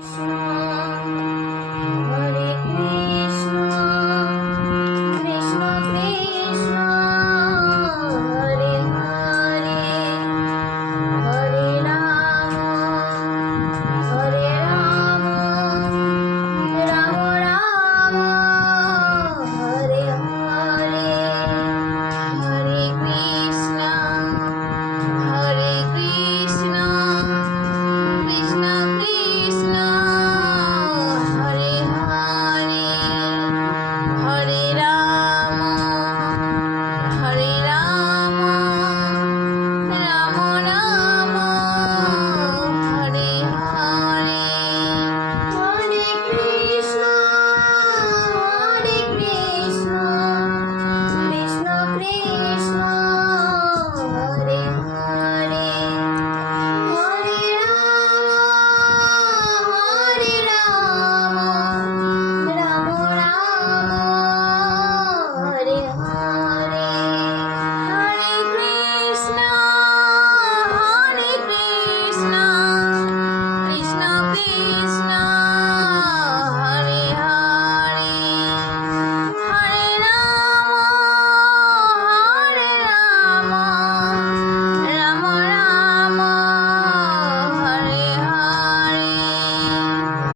Hare Krishna, Krishna Krishna, Hare Hare, Hare Rama, Hare Rama, Rama Rama, Hare Hare, Hare Krishna, Hare Krishna, Krishna Krishna, Hare Hare, Hare Rama, Hare Rama, Rama Rama, Hare Hare, Hare Krishna, Hare Krishna, Krishna Krishna, Hare Hare, Hare Rama, Rama Rama, Hare Hare, Hare Krishna, Hare Krishna, Krishna Krishna.